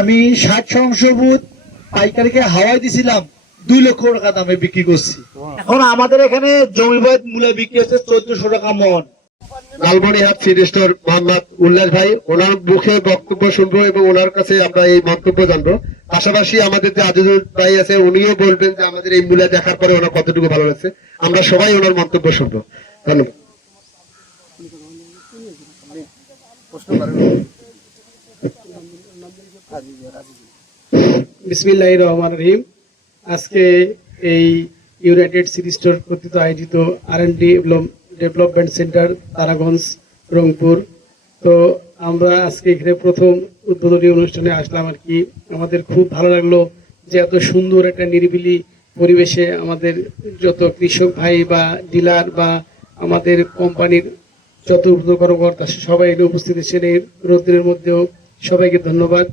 আমি 60 বুথ পাইকারিকে হাওয়াই দিছিলাম, 2 লক্ষ টাকা দামে বিক্রি করছি। এখন আমাদের এখানে জমিবাদ মূল্য বিক্রি হচ্ছে 1400 টাকা মন। লালমনিরহাট সিড স্টোর মোহাম্মদ উল্লাস ভাই, ওনার মুখে বক্তব্য শুনবো এবং ওনার কাছে আমরা এই মন্তব্য জানবো। পাশাপাশি আমাদের যে আজিজুল ভাই আছে, উনিও বলবেন যে আমাদের এই মূল্য দেখার পরে ওনার কতটুকু ভালো লাগছে। আমরা সবাই ওনার মন্তব্য শুনবো। ধন্যবাদ। বিসমিল্লাহির রহমানির রহিম। আজকে এই ইউনাইটেড সিটি স্টোর কর্তৃক আয়োজিত R&D development centre Taraganj Rangpur, তো আমরা আজকে এখানে প্রথম উদ্বোধনী অনুষ্ঠানে আসলাম আর কি। আমাদের খুব ভালো লাগলো যে এত সুন্দর একটা নিরিবিলি পরিবেশে আমাদের যত কৃষক ভাই বা ডিলার বা আমাদের কোম্পানির যত কর্মকর্তা সবাই এখানে উপস্থিত ছিলেন এই রোদ্রের মধ্যেও। সবাইকে ধন্যবাদ।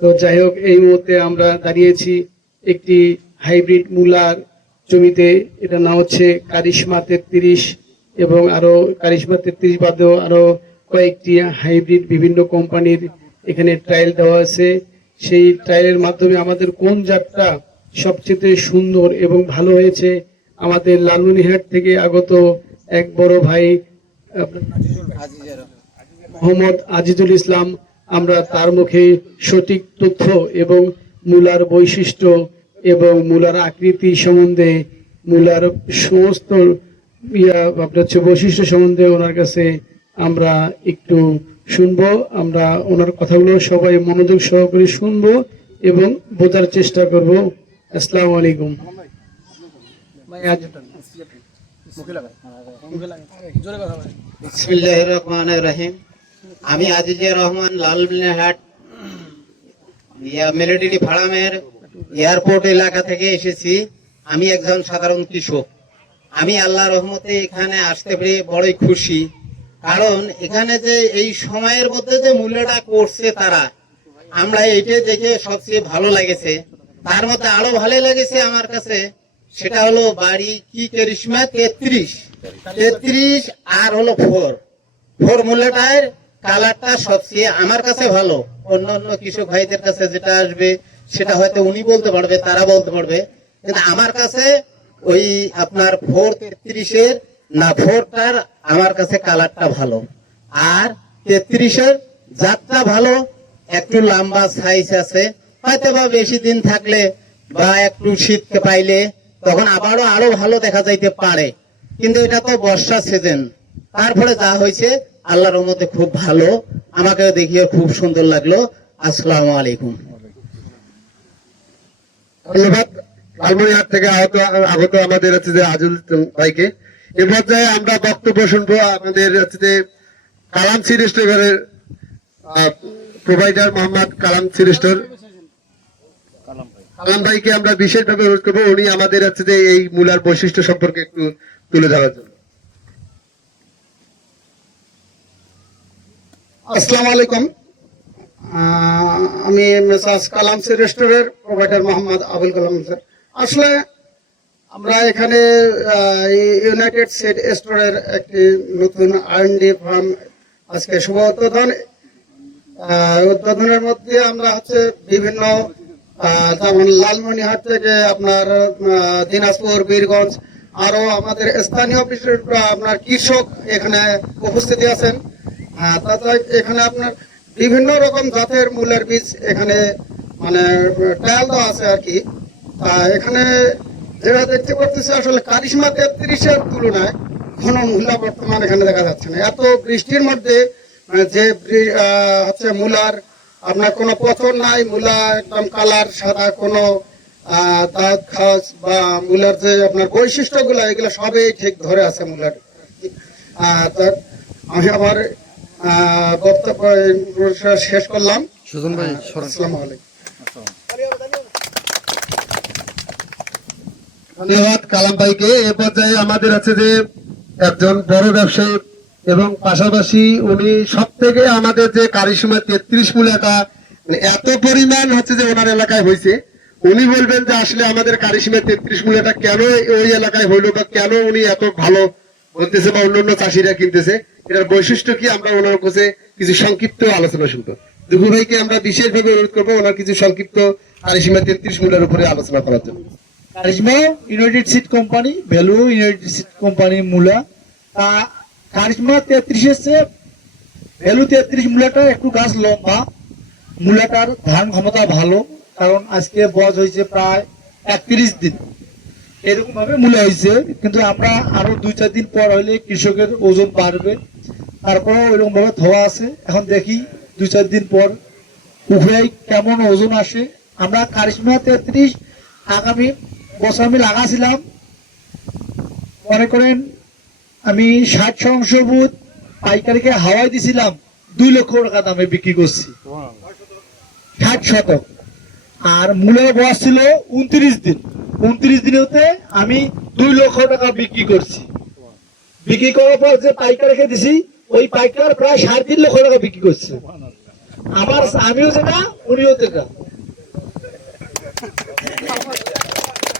তো যাই হোক, এই মুহূর্তে আমরা দাঁড়িয়েছি একটি হাইব্রিড মূলার জমিতে। এটা নাম হচ্ছে কারিশমা 33 এবং আরো কারিশমা 33 বাদেও আরো কয়েকটি হাইব্রিড বিভিন্ন কোম্পানির এখানে ট্রায়াল দেওয়া আছে। সেই ট্রায়ালের মাধ্যমে আমাদের কোন জাতটা সবচেয়ে সুন্দর এবং ভালো হয়েছে, আমাদের লালমনিরহাট থেকে আগত এক বড় ভাই মোহাম্মদ আজিজুল ইসলাম, আমরা তার মুখে সঠিক তথ্য এবং মূলার বৈশিষ্ট্য এবং মূলার আকৃতি সম্বন্ধে, মূলার সমস্ত বৈশিষ্ট্য সম্বন্ধে ওনার কাছে আমরা একটু শুনবো। আমরা ওনার কথাগুলো সবাই মনোযোগ সহকারে শুনবো এবং বোঝার চেষ্টা করব। আসসালামু আলাইকুম। বিসমিল্লাহির রহমানির রহিম। আমি আজিজুর রহমান লালমনিরহাট মিলিটারি ফার্মের এয়ারপোর্ট এলাকা থেকে এসেছি। আমি একজন সাধারণ কৃষক। আমি আল্লাহর রহমতে এখানে আসতে পেরে বড়ই খুশি, কারণ এখানে যে এই সময়ের মধ্যে যে মূল্যটা করছে তারা, আমরা এইটা দেখে সবচেয়ে ভালো লেগেছে। তার মধ্যে আরো ভালো লেগেছে আমার কাছে, সেটা হলো বাড়ি কি কারিশমা 33 আর হলো 4 মূল্যটার কালারটা সবচেয়ে আমার কাছে ভালো। অন্য অন্য কৃষক ভাইদের কাছে যেটা আসবে সেটা হয়তো উনি বলতে পারবে, তারা বলতে পারবে, কিন্তু আমার কাছে ওই আপনার 433-এর না 4টার আমার কাছে কালারটা ভালো, আর 33-এর জাতটা ভালো, একটু লম্বা সাইজ আছে, হয়তো বা বেশি দিন থাকলে বা একটু শীতকে পাইলে তখন আবারও আরো ভালো দেখা যাইতে পারে। কিন্তু এটা তো বর্ষা সিজন, তারপরে যা হয়েছে আল্লাহর রহমতে খুব ভালো, আমাকে দেখিয়ে খুব সুন্দর লাগলো। আসসালামু আলাইকুম। ধন্যবাদ লালমনিরহাট থেকে আগত আমাদের হচ্ছে যে আজিজুল ভাইকে। এ পর্যায়ে আমরা বক্তব্য শুনবো আমাদের হচ্ছে যে কালাম সিড স্টোরের প্রোভাইডার মোহাম্মদ কালাম সিড স্টোর কালাম ভাইকে আমরা বিশেষভাবে অনুরোধ করবো, উনি আমাদের হচ্ছে যে এই মূলার বৈশিষ্ট্য সম্পর্কে একটু তুলে ধরার জন্য। আসসালামু আলাইকুম। আমি মেসাজ কালাম সিড স্টোরের প্রোভাইডার মোহাম্মদ আবুল কালাম স্যার। আসলে আমরা এখানে ইউনাইটেড সিড স্টোরের একটি নতুন R&D ফার্ম আজকে শুভ উদ্বোধন। উদ্বোধনের মধ্যে আমরা হচ্ছে বিভিন্ন যেমন লালমনিরহাট থেকে আপনার দিনাজপুর, বীরগঞ্জ, আরো আমাদের স্থানীয় বিশেষ আপনার কৃষক এখানে উপস্থিতি আছেন। তাছাড়া এখানে আপনার বিভিন্ন রকম জাতের মূলের বীজ এখানে মানে ট্রায়াল দেওয়া আছে আর কি। এখানে যেটা দেখতে পাচ্ছি আসলে কারিশমা 33-এর তুলনায় ঘন মূলা বর্তমান এখানে দেখা যাচ্ছে না। এত বৃষ্টির মধ্যে যে হচ্ছে মূলার আপনার কোনো পচন নাই, মূলা একদম কালার সাদা, কোনো দাঁত খাস বা মূলার যে আপনার বৈশিষ্ট্যগুলো এগুলো সবই ঠিক ধরে আছে মূলার। আমি আমার বক্তব্য শেষ করলাম। আসসালামু আলাইকুম। ধন্যবাদ কালাম ভাইকে। এ পর্যায়ে আমাদের আছে যে একজন বড় ব্যবসায়ী এবং পাশাপাশি উনি সব থেকে আমাদের যে কারিশমা 33 মূলাটা এত পরিমাণ হচ্ছে যে ওনার এলাকায় হয়েছে, উনি বলবেন যে আসলে আমাদের কারিশমা 33 মূলাটা কেন ওই এলাকায় হইলো বা কেন উনি এত ভালো বলতেছে বা অন্যান্য চাষিরা কিনতেছে, এটার বৈশিষ্ট্য কি, আমরা ওনার কাছে কিছু সংক্ষিপ্ত আলোচনা শুনবো। দুগু ভাইকে আমরা বিশেষভাবে অনুরোধ করবো ওনার কিছু সংক্ষিপ্ত কারিশমা 33 মূল্যের উপরে আলোচনা করার জন্য। Karishma united seed company, value united seed company মূলা। কারিশমা 33 এসছে, ভ্যালু 33 মূলাটা একটু গাছ লম্বা, মূলাটার ধারণ ক্ষমতা ভালো, কারণ আজকে বয়স হয়েছে প্রায় 31 দিন এরকম ভাবে মূলা হয়েছে। কিন্তু আমরা আরো 2-4 দিন পর হইলে কৃষকের ওজন বাড়বে, তারপরে ওইরকম ভাবে ধোয়া আছে। এখন দেখি 2-4 দিন পর উভয় কেমন ওজন আসে। আমরা কারিশমা 33 আগামী বছর আমি লাগাছিলাম, মনে করেন আমি 60 বুধ পাইকারিকে হাওয়াই দিছিলাম, 2 লক্ষ টাকা দামে বিক্রি করছি 60 শতক। আর মূলের বয়স ছিল 29 দিন, 29 দিনেতে আমি 2 লক্ষ টাকা বিক্রি করছি। বিক্রি করার পর যে পাইকারিকে দিছি ওই পাইকার প্রায় 3.5 লক্ষ টাকা বিক্রি করছে। আমিও যেটা উনিও যেটা।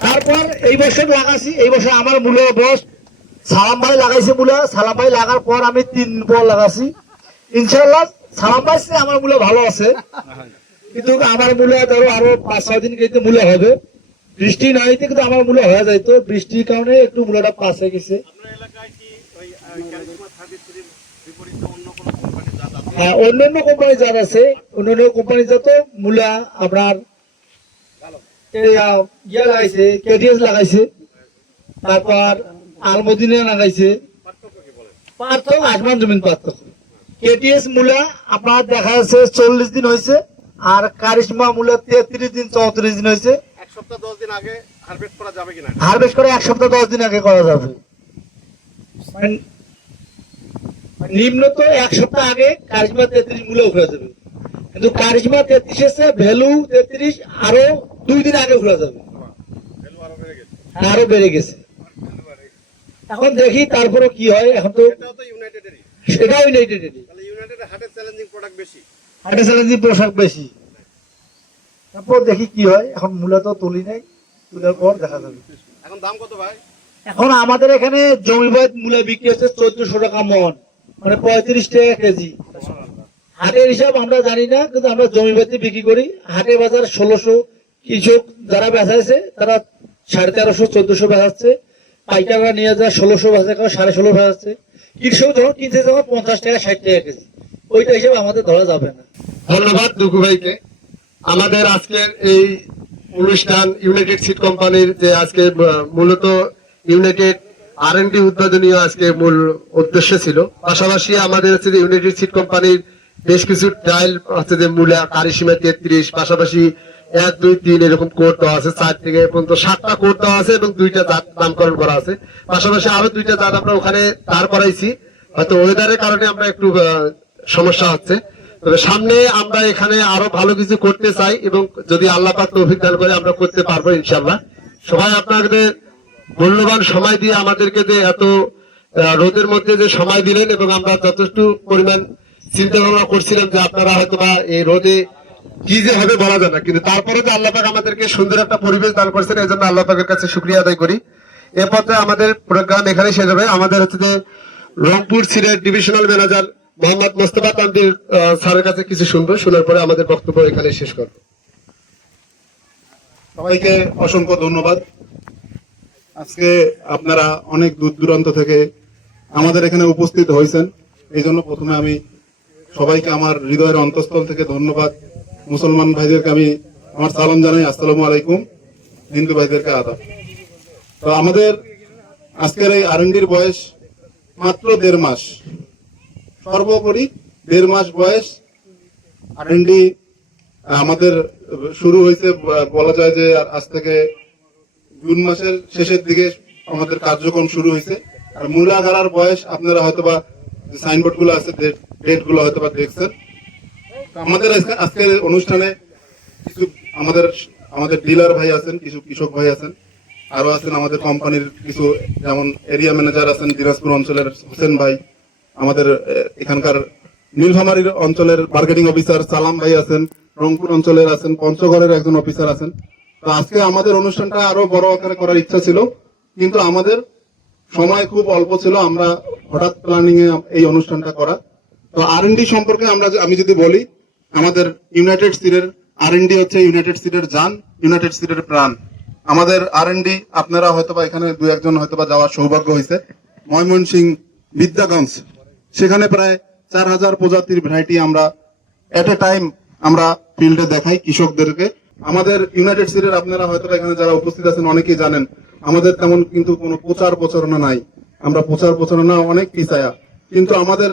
তারপর এই বছর লাগাছি, এই বছর আমার মূলের বয়স, সালাম ভাই লাগাইছে মূলা, সালাম ভাই লাগার পর আমি 3 বছর লাগাছি। ইনশাআল্লাহ সালাম ভাই আমার মূলা ভালো আছে, কিন্তু আমার মূলা ধরো আরো 5-6 দিন কিন্তু মূলা হবে। বৃষ্টি না হইতে কিন্তু আমার মূলা হয়ে যায়, তো বৃষ্টির কারণে একটু মূলাটা পাস হয়ে গেছে। হ্যাঁ, অন্যান্য কোম্পানি জাত আছে, অন্যান্য কোম্পানি জাত মূলা আপনার ইয়া লাগাইছে, কেডিএস লাগাইছে, তারপর আলমদিনা লাগাইছে। পার্থক্য আসমান জমিন পার্থক্য। কেটিএস মূলা আপনার দেখা যাচ্ছে 40 দিন হয়েছে, আর কারিশমা মূলা 33 দিন 34 দিন হয়েছে। 1 সপ্তাহ 10 দিন আগে হারভেস্ট করা যাবে কিনা? হারভেস্ট করে 1 সপ্তাহ 10 দিন আগে করা যাবে। নিম্নত 1 সপ্তাহ আগে কারিশমা 33 মূলা উঠে যাবে, কিন্তু কারিশমা 33 এসে ভ্যালু 33 আরো 2 দিন আগে উঠে যাবে, আরো বেড়ে গেছে। এখন দেখি তারপরে কি হয়। এখন তো এটাও তো ইউনাইটেডেরই। সেটাও ইউনাইটেড, তাহলে ইউনাইটেডের হার্টের চ্যালেঞ্জিং প্রোডাক্ট বেশি। হাটে চ্যালেঞ্জিং পোশাক বেশি। তারপর দেখি কি হয়। এখন মূলত তুলি নাই, তুলার পর দেখা যাবে। এখন দাম কত ভাই? এখন আমাদের এখানে জমিবাদ মূলা বিক্রি হচ্ছে 1400 টাকা মন, মানে 35 টাকা কেজি। হাটের হিসাব আমরা জানি না, কিন্তু আমরা জমিবাদে বিক্রি করি। হাটে বাজার 1600, কৃষক যারা বেচাইছে তারা 1350 1400 বেচাচ্ছে, পাইকাররা নিয়ে যায় 1600 বেচা, 1650 বেচাচ্ছে। কৃষক যখন কিনছে তখন 50 টাকা 60 টাকা কেজি, ওইটা হিসাবে আমাদের ধরা যাবে না। ধন্যবাদ দুগু ভাইকে। আমাদের আজকের এই অনুষ্ঠান ইউনাইটেড সিড কোম্পানির যে আজকে মূলত ইউনাইটেড R&D উদ্বোধনীয় আজকে মূল উদ্দেশ্য ছিল। পাশাপাশি আমাদের হচ্ছে যে ইউনাইটেড সিড কোম্পানির বেশ কিছু ট্রায়াল হচ্ছে যে মূলা কারিশমা 33, পাশাপাশি 1, 2, 3 এরকম কোড দেওয়া আছে, 4 থেকে পর্যন্ত 7টা কোড দেওয়া আছে এবং 2টা জাত নামকরণ করা আছে। পাশাপাশি আরো 2টা জাত আমরা ওখানে দাঁড় করাইছি, হয়তো ওয়েদারের কারণে আমরা একটু সমস্যা হচ্ছে। তবে সামনে আমরা এখানে আরো ভালো কিছু করতে চাই, এবং যদি আল্লাহ পাক তৌফিক দান করে আমরা করতে পারবো ইনশাআল্লাহ। সবাই আপনাদের মূল্যবান সময় দিয়ে আমাদেরকে যে এত রোদের মধ্যে যে সময় দিলেন, এবং আমরা যথেষ্ট পরিমাণ চিন্তা ভাবনা করছিলাম যে আপনারা হয়তো বা এই রোদে কি যে হবে বলা যায় না, কিন্তু তারপরে যে আল্লাহ পাক আমাদেরকে সুন্দর একটা পরিবেশ দান করছেন, এই জন্য আল্লাহ পাকের কাছে শুকরিয়া আদায় করি। এ পর্যায়ে আমাদের প্রোগ্রাম এখানে শেষ হবে। আমাদের হচ্ছে যে রংপুর সিলেট ডিভিশনাল ম্যানেজার মোহাম্মদ মোস্তফা তানভীর স্যারের কাছে কিছু শুনবো, শোনার পরে আমাদের বক্তব্য এখানে শেষ করবো। সবাইকে অসংখ্য ধন্যবাদ। আজকে আপনারা অনেক দূর দূরান্ত থেকে আমাদের এখানে উপস্থিত হয়েছেন, এই জন্য প্রথমে আমি সবাইকে আমার হৃদয়ের অন্তঃস্থল থেকে ধন্যবাদ। মুসলমান ভাইদেরকে আমি আমার সালাম জানাই, আসসালামু আলাইকুম। হিন্দু ভাইদেরকে আদাব। তো আমাদের আজকের এই R&Dর বয়স মাত্র 1.5 মাস, সর্বোপরি 1.5 মাস বয়স R&D আমাদের শুরু হয়েছে। বলা যায় যে আজ থেকে জুন মাসের শেষের দিকে আমাদের কার্যক্রম শুরু হয়েছে। আর মূলা গাড়ার বয়স আপনারা হয়তোবা সাইনবোর্ড গুলো আছে, ডেট গুলো হয়তোবা দেখছেন। আমাদের আজকের অনুষ্ঠানে কিছু আমাদের ডিলার ভাই আছেন, কিছু কৃষক ভাই আছেন, আরো আছেন আমাদের কোম্পানির কিছু, যেমন এরিয়া ম্যানেজার আছেন দিনাজপুর অঞ্চলের হোসেন ভাই, আমাদের এখানকার নীলফামারীর অঞ্চলের মার্কেটিং অফিসার সালাম ভাই আছেন, রংপুর অঞ্চলের আছেন, পঞ্চগড়ের একজন অফিসার আছেন। তো আজকে আমাদের অনুষ্ঠানটা আরো বড় আকারে করার ইচ্ছা ছিল, কিন্তু আমাদের সময় খুব অল্প ছিল, আমরা হঠাৎ প্ল্যানিং এ এই অনুষ্ঠানটা করা। তো R&D সম্পর্কে আমি যদি বলি, আমাদের ইউনাইটেড সিডের R&D হচ্ছে ইউনাইটেড সিডের জান, ইউনাইটেড সিডের প্রাণ। আমাদের R&D আপনারা হয়তোবা এখানে দু একজন হয়তোবা যাওয়ার সৌভাগ্য হয়েছে ময়মনসিংহ বিদ্যাগঞ্জ, সেখানে প্রায় 4000 প্রজাতির ভ্যারাইটি আমরা এট এ টাইম আমরা ফিল্ডে দেখাই কৃষকদেরকে। আমাদের ইউনাইটেড সিডের আপনারা হয়তো এখানে যারা উপস্থিত আছেন অনেকেই জানেন আমাদের তেমন কিন্তু কোনো প্রচার প্রচারণা নাই, আমরা প্রচার প্রচারণা অনেক পিছায়া, কিন্তু আমাদের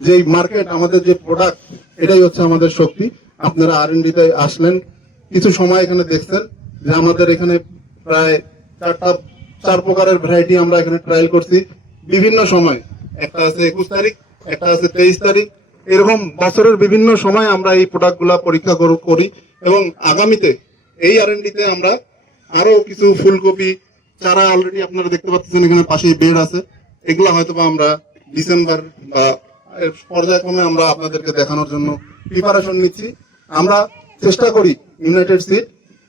যে মার্কেট, আমাদের যে প্রোডাক্ট, এটাই হচ্ছে আমাদের শক্তি। আপনারা R&D তে আসলেন, কিছু সময় এখানে দেখছেন যে আমাদের এখানে প্রায় 4 প্রকারের ভ্যারাইটি আমরা এখানে ট্রায়াল করছি বিভিন্ন সময়। একটা আছে 21 তারিখ, একটা আছে 23 তারিখ, এরকম বছরের বিভিন্ন সময় আমরা এই প্রোডাক্টগুলা পরীক্ষা করি এবং আগামীতে এই R&D তে আমরা আরো কিছু ফুলকপি চারা অলরেডি আপনারা দেখতে পাচ্ছেন এখানে পাশেই বেড আছে, এগুলা হয়তোবা আমরা ডিসেম্বর বা এর পর্যায়ক্রমে আমরা আপনাদেরকে দেখানোর জন্য প্রিপারেশন নিচ্ছি। আমরা চেষ্টা করি ইউনাইটেড সিড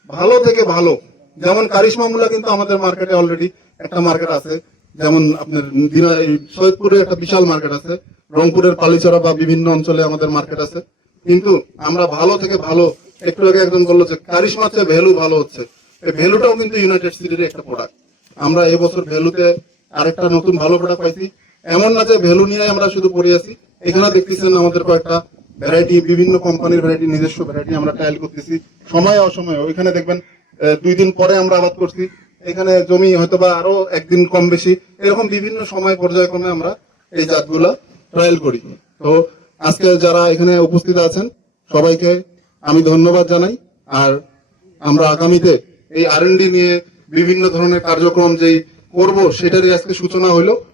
ভালো থেকে ভালো, যেমন কারিশমা মূলা কিন্তু আমাদের মার্কেটে অলরেডি একটা মার্কেট আছে, যেমন আপনার সৈয়দপুরে একটা বিশাল মার্কেট আছে, রংপুরের পালিচরা বা বিভিন্ন অঞ্চলে আমাদের মার্কেট আছে, কিন্তু আমরা ভালো থেকে ভালো, একটু আগে একজন বললো যে কারিশমার চেয়ে ভ্যালু ভালো হচ্ছে, এই ভ্যালুটাও কিন্তু ইউনাইটেড সিডের একটা প্রোডাক্ট। আমরা এবছর ভ্যালুতে আরেকটা নতুন ভালো প্রোডাক্ট পাইছি, এমন না যে ভ্যালু নিয়ে আমরা শুধু পড়ে আছি, এখানে দেখতেছেন আমাদের কয়েকটা ভ্যারাইটি, বিভিন্ন কোম্পানির ভ্যারাইটি, নিজস্ব ভ্যারাইটি আমরা ট্রায়াল করতেছি সময় অসময়ে। ওইখানে দেখবেন 2 দিন পরে আমরা আবাদ করছি, এখানে জমি হয়তোবা আরো একদিন কম বেশি, এরকম বিভিন্ন সময় পর্যায়ক্রমে আমরা এই জাতগুলা ট্রায়াল করি। তো আজকে যারা এখানে উপস্থিত আছেন সবাইকে আমি ধন্যবাদ জানাই। আর আমরা আগামীতে এই R&D নিয়ে বিভিন্ন ধরনের কার্যক্রম যেই করব সেটারই আজকে সূচনা হলো।